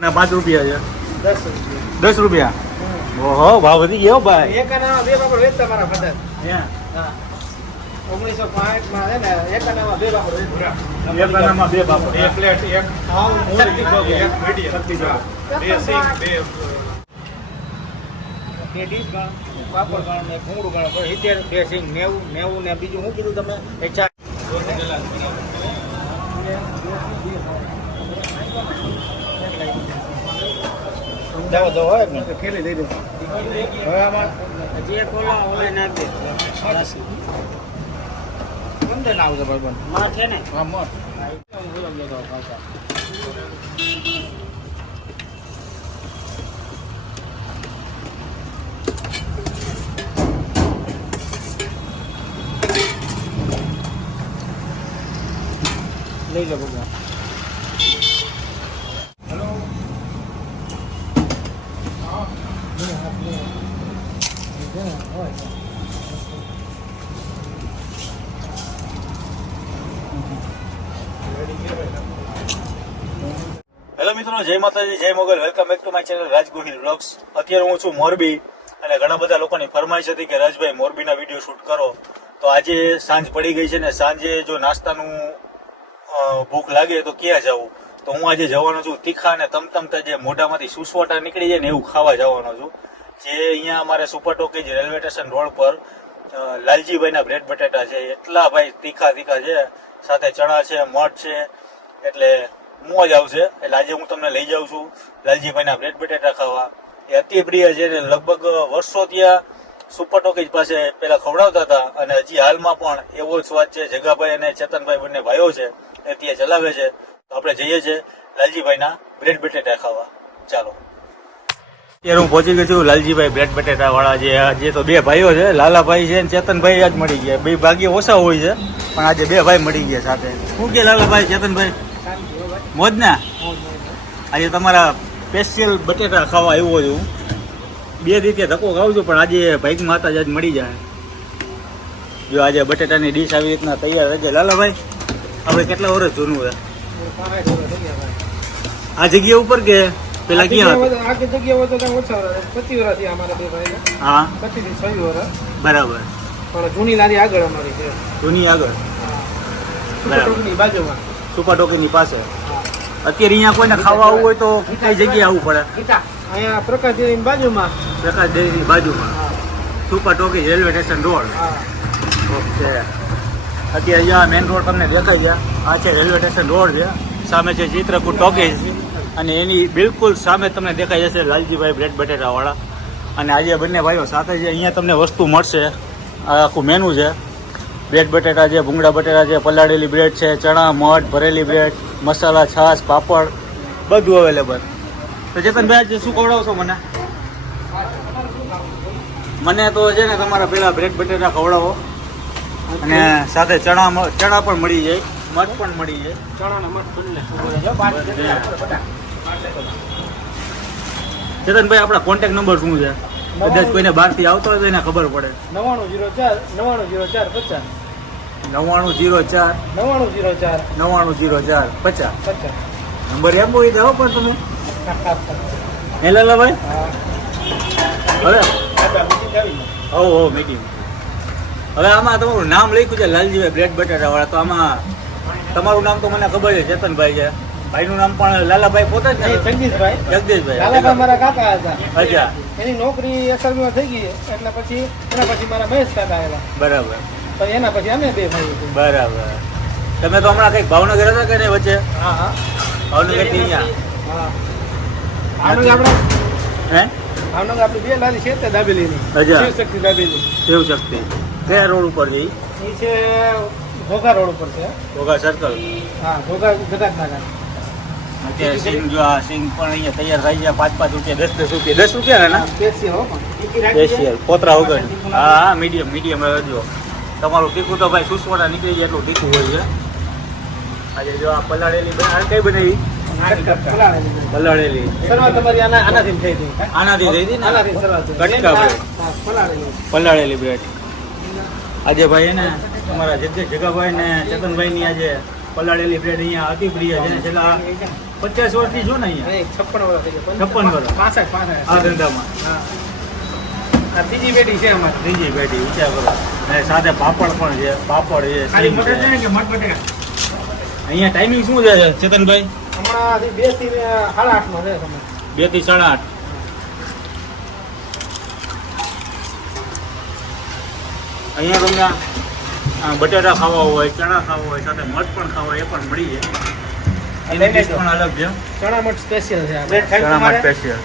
ના 5 રૂપિયા છે. 10 રૂપિયા. ઓહો ભાવ વધી ગયો ભાઈ. એકાનામાં 2 પાપડ વેચતા મારા ફાધર. હા 1905 માં છે ને એકાનામાં 2 પાપડ વેચતા. એકાનામાં 2 પાપડ. એક પ્લેટ, એક હા મોટી જોગ, એક મીડિયમ. 2 સિંગ, 2 ડીશ ગણ, પાપડ ગણ ને ભૂંગળું ગણ, 70, 2 સિંગ 90 ને બીજું શું કીધું તમે? એક ચા જાવ તો હોય ને ખેલી દઈ દે. હવે આમાં જે કોલા ઓલા નાખ દે. કોણ ના આવશે બરાબર? માં છે ને? હા મોર. લઈ લો ભગવાન. હેલો મિત્રો, જય માતાજી, જય Mogal. Welcome back to my channel Raj Gohil vlogs. અત્યારે હું છું મોરબી અને ઘણા બધા લોકોની ફરમાઈશ હતી કે રાજભાઈ મોરબીના વિડીયો શૂટ કરો. તો આજે સાંજ પડી ગઈ છે ને સાંજે જો નાસ્તાનું ભૂખ લાગે તો ક્યાં જવું? તો હું આજે જવાનો છું તીખા અને તમતમતા જે મોઢામાંથી સુસવાટા નીકળી જાય ને એવું ખાવા જવાનો છું. જે અહીંયા અમારે super talkies railway station road પર લાલજીભાઈના બ્રેડ બટેટા છે. એટલા ભાઈ તીખા છે, સાથે ચણા છે, મઠ છે, એટલે મોજ આવશે. એટલે આજે હું તમને લઈ જાઉં છું લાલજીભાઈના બ્રેડ બટેટા ખાવા. એ અતિ પ્રિય છે ને લગભગ વર્ષો ત્યાં સુપર ટોકીજ પાસે પેલા ખવડાવતા હતા અને હજી હાલમાં પણ એવો જ સ્વાદ છે. જગાભાઈ અને ચેતનભાઈ બંને ભાઈઓ છે એ ત્યાં ચલાવે છે. તો આપણે જઈએ છીએ લાલજીભાઈના બ્રેડ બટેટા ખાવા. ચાલો. અત્યારે હું પહોંચી ગયો છું લાલજીભાઈ બ્રેડ બટેટા વાળા. જે તો 2 ભાઈઓ છે, લાલાભાઈ છે ને ચેતનભાઈ આજ મળી ગયા. 2 ભાગ્ય ઓછા હોય છે પણ આજે 2 ભાઈ મળી ગયા સાથે. શું કે લાલાભાઈ, ચેતનભાઈ મોજ ના? આજે તમારા સ્પેશિયલ બટેટા ખાવા આવ્યો છું. 2 રીતે ધક્કો ખાઉં છું પણ આજે ભાઈક માતા જ આજ મળી જાય. જો આજે બટેટાની ડીશ આવી રીતના તૈયાર થઈ જાય. લાલાભાઈ આપણે કેટલા વર્ષ જૂનું છે આ જગ્યા ઉપર કે પેલા ક્યાં હતું? આ જગ્યા હોય તો ઓછા 25 વર્ષથી અમારા 2 ભાઈ. હા 25 થી 26 વર્ષ. બરાબર. પણ જૂની લારી આગળ અમારી છે. જૂની આગળ સુપરટોકની બાજુમાં. સુપર ટોકીની પાસે. અત્યારે અહીંયા કોઈને ખાવા આવવું હોય તો કઈ જગ્યાએ આવવું પડે? અહીંયા પ્રકાશ ડેરીની બાજુમાં. પ્રકાશ ડેરીની બાજુમાં super talkies railway station road. Okay. અત્યારે અહીંયા મેઇન રોડ તમને દેખાઈ ગયા. આ છે રેલવે સ્ટેશન રોડ છે. સામે છે ચિત્રકૂટ ટોકીજ અને એની બિલકુલ સામે તમને દેખાઈ જશે લાલજીભાઈ બ્રેડ બટેટા વાળા. અને આજે બંને ભાઈઓ સાથે છે. અહીંયા તમને વસ્તુ મળશે. આ આખું મેનુ છે. બ્રેડ બટેટા છે, ભૂંગળા બટેટા છે, પલાળેલી બ્રેડ છે, ચણા, મઠ, ભરેલી બ્રેડ, મસાલા, છાશ, પાપડ, બધું અવેલેબલ. તો ચેતનભાઈ આજે શું ખવડાવશો મને? મને તો છે ને તમારા પેલા બ્રેડ બટેટા ખવડાવો અને સાથે ચણા પણ મળી જાય, મઠ પણ મળી જાય. ચણાના મઠ ચેતનભાઈ આપણા કોન્ટેક્ટ નંબર શું છે? કદાચ કોઈને બહારથી આવતો હોય તો એને ખબર પડે. 9904 50 9904 9904 50 નંબર એમ બોલી દો પણ તમે. હે લાલાભાઈ હવે મીટિંગ. હવે આમાં તમારું નામ લખ્યું છે લાલજીભાઈ બ્રેડ બટેટા વાળા. તો આમાં તમારું નામ તો મને ખબર છે, ચેતનભાઈ છે. ભાઈનું નામ પણ લાલાભાઈ પોતે જ ને? જગદીશભાઈ. લાલાભાઈ મારા કાકા હતા. અચ્છા. એની નોકરી એસઆરબીમાં થઈ ગઈ એટલે પછી એના પછી મારા મહેશ કાકા આવ્યા. બરાબર. તો એના પછી અમે 2 ભાઈઓ. બરાબર. તમે તો હમણાં કઈક ભાવનગર હતા કે નહીં વચ્ચે? હા ભાવનગર થી અહીંયા. હા ભાવનગર આપણે હે ભાવનગર આપણી 2 લારી છે તે દાબેલીની. અચ્છા. શિવશક્તિ દાબેલી. શિવશક્તિ કયા રોડ ઉપર છે? એ છે ઘોઘા રોડ ઉપર છે. ઘોઘા સર્કલ. હા ઘોઘા ગદાકનાગર. અત્યારે સિંગ જો આ સિંગ પણ અહીંયા તૈયાર થઈ ગયા. 5 રૂપિયા, 10 રૂપિયા. 10 રૂપિયા ને? સ્પેશિયલ હો પણ સ્પેશિયલ પોતરા વગર. હા મીડિયમ રહેજો. તમારું તીખું તો ભાઈ સુસવાટા નીકળી જાય એટલું તીખું હોય છે. આજે જો આ પલાળેલી કઈ બનાવી? પલાળેલી. શરૂઆત તમારી આનાથી થઈ હતી. આનાથી થઈ હતી ને? આનાથી શરૂઆત થઈ. કટકા બ્રેડ. પલાળેલી બ્રેડ. આજે ભાઈ ને તમારા જગાભાઈ ને ચેતનભાઈ ની આજે પલાળેલી બ્રેડ અહીંયા અતિ પ્રિય છે. છેલ્લા 50 વર્ષથી છો ને અહીંયા નહીં, 56 વર્ષ થઈ ગયા. 56 વર્ષ. 65. આ ધંધામાં હા. આ ત્રીજી પેઢી છે અમારી. ત્રીજી પેઢી વિચાર કરો. અને સાથે પાપડ પણ છે, પાપડ છે, ખાલી સિંગ બટેટા છે. છે કે મઠ બટેટા? અહીંયા ટાઈમિંગ શું છે ચેતનભાઈ? હમણાં 2 થી 8:30 નો છે સમય. 2 થી 8:30. અહીંયા તમને બટેટા ખાવા હોય, ચણા ખાવા હોય, સાથે મઠ પણ ખાવા હોય એ પણ મળી જાય. એની લઈ ડીશ લેજો. પણ અલગ છે. ચણા મઠ સ્પેશિયલ છે આ. બ્રેડ ખાઈ ચણા મઠ તમારે? સ્પેશિયલ.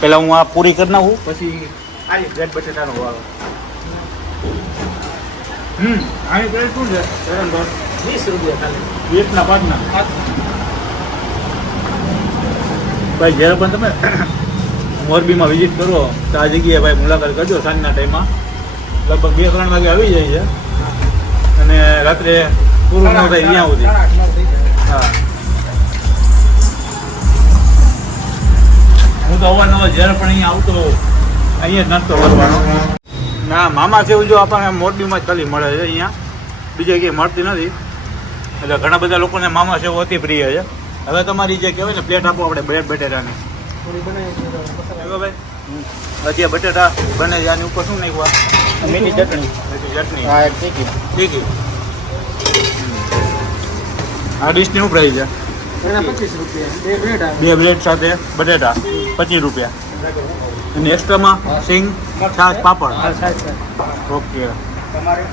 પેલા હું આ પૂરી કરી નાખું પછી આની બ્રેડ બટેટાનો વાળો. આની પ્રાઇસ શું છે ચરણભાઈ? 20 રૂપિયા ખાલી. 20 ના 5 ના. ભાઈ જ્યારે પણ તમે મોરબીમાં વિઝિટ કરો તો આ જગ્યાએ ભાઈ મુલાકાત કરજો. સાંજના ટાઈમમાં લગભગ 2-3 વાગે આવી જાય છે અને રાત્રે પૂરું ન થાય ત્યાં સુધી. 8:30 થઈ જાય. હા, હું તો અવારનવાર જ્યારે પણ અહીંયા આવતો અહીંયા જ નાસ્તો કરવાનો. ના, મામા સેવ જો આપણને મોરબીમાં જ ખાલી મળે છે, અહીંયા બીજે ક્યાંય મળતી નથી. એટલે ઘણા બધા લોકોને મામા સેવ અતિ પ્રિય છે. હવે તમારી જે કહેવાય ને પ્લેટ આપો આપણે બ્રેડ બટેટાની. થોડી બનાવી દીધો મસાલા. જોયો ભાઈ, હજી બટેટા બને છે. આની ઉપર શું નાખ્યું? મીઠી ચટણી. મીઠી ચટણી. હા, એક તીખી. ઠીક. આ ડીશની શું પ્રાઇસ છે? એના 25 રૂપિયા. 2 બ્રેડ આવે. 2 બ્રેડ સાથે બટેટા 25 રૂપિયા. અને એક્સ્ટ્રામાં સિંગ, છાશ, પાપડ. હા, સાહેબ. ઓકે. તમારે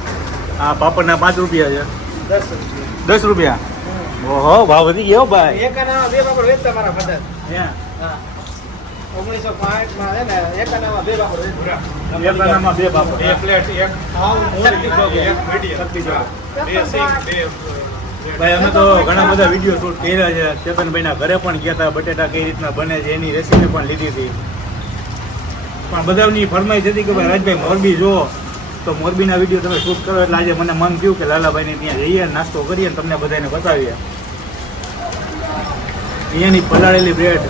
આ પાપડના 5 રૂપિયા છે. 10 રૂપિયા. 10 રૂપિયા. ઓહો, ભાવ વધી ગયો ભાઈ. એક આના 2 પાપડ વેચતા મારા ફાધર. હે. હા. 1965 માં છે ને એક આનામાં 2 પાપડ વેચતા. એક આનામાં 2 પાપડ. એક પ્લેટ, એક એક મીડિયમ. ભાઈ અમે તો ઘણા બધા વિડીયો શૂટ કર્યા છે. ચેતનભાઈના ઘરે પણ ગયા હતા. બટેટા કઈ રીતના બને છે એની રેસીપી પણ લીધી હતી. પણ બધાની ફરમાઈશ હતી કે ભાઈ રાજભાઈ મોરબી જુઓ તો મોરબીના વિડીયો તમે શૂટ કરો. એટલે આજે મને મન થયું કે લાલાભાઈને ત્યાં જઈએ, નાસ્તો કરીએ ને તમને બધાને બતાવીએ. અહીંયાની પલાળેલી બ્રેડ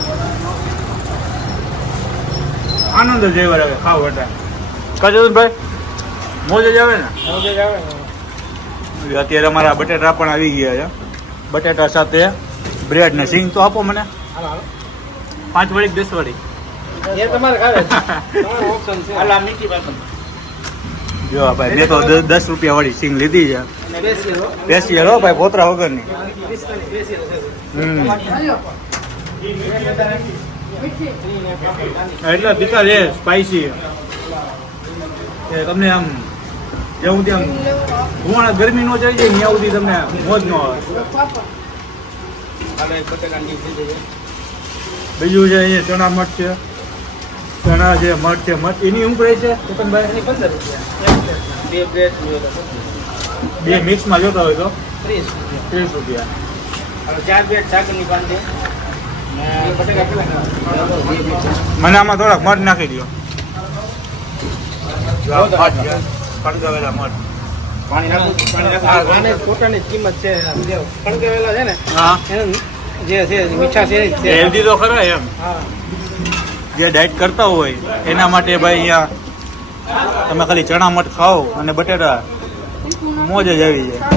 આનંદ જ એવા આવે ખાવ એટલે. કાજલભાઈ મોજ જ આવે ને. મોજે જ આવે ને. અત્યારે અમારા બટેટા પણ આવી ગયા છે. બટેટા સાથે બ્રેડ ને સિંગ તો આપો મને. હાલો, હાલો. 5 વાળી 10 વાળી. એ તમારે ખાવે છે. તમારો ઓપ્શન છે. જો ભાઈ મેં તો 10 રૂપિયા વાળી સિંગ લીધી છે. સ્પેશિયલ હો. બેસી હો ભાઈ, પોતરા વગરની. સ્પેશિયલ છે. એટલે તીખા છે, સ્પાઈસી. તમને આમ જેવું ત્યાં ધુવાણા ગરમી નો ચડી જાય ત્યાં સુધી તમને મોજ નો આવે. બીજું છે અહીંયા ચણા મઠ છે. ચણા છે, મઠ છે. મઠ એની શું પ્રાઈસ છે ચેતનભાઈ? એની 15 રૂપિયા. એક પ્લેટ, 2 બ્રેડ. 2 મિક્સમાં જોતા હોય તો 30 રૂપિયા. 30 રૂપિયા. હવે 4 બ્રેડ સાકરની પાંચે. ને બટેકા કેટલા ખાવા? મને આમાં થોડાક મઠ નાખી દો. ફણગાવેલા મઠ. પાણી નાખું. આને પોતાની જ કિંમત છે. જે ફણગાવેલા છે ને હા, એને જે છે મીઠા છે એ જ છે. હેલ્ધી તો ખરા એમ. હા. જે ડાયટ કરતા હોય એના માટે ભાઈ અહીંયા તમે ખાલી ચણા મઠ ખાઓ અને બટેટા, મોજ જ આવી જાય.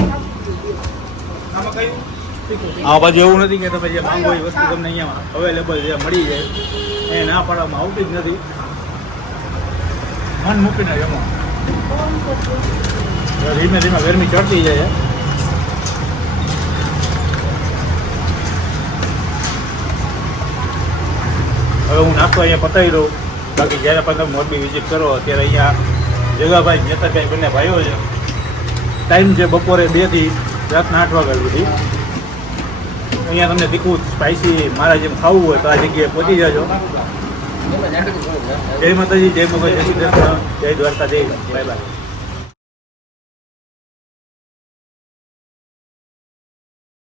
આ બાજુ એવું નથી કે તમે જે માંગો એ વસ્તુ તમને અહીંયા અવેલેબલ છે, મળી જાય. એ ના પાડવામાં આવતી જ નથી. મન મૂકીને જમો. ધીમે ધીમે ગરમી ચડતી જાય છે. હવે હું નાસ્તો અહીંયા પતાવી દઉં. બાકી જ્યારે પણ તમે મોરબી વિઝિટ કરો ત્યારે અહીંયા જગાભાઈ, નેતાભાઈ બંને ભાઈઓ છે. ટાઈમ છે બપોરે 2 થી રાતના 8 વાગ્યા સુધી. અહીંયા તમને તીખું સ્પાઈસી મારા જેમ ખાવું હોય તો આ જગ્યાએ પહોંચી જાજો. જય માતાજી, જય મોગલ, જય શ્રી કૃષ્ણ, જય દ્વારકા, જય બાય બાય.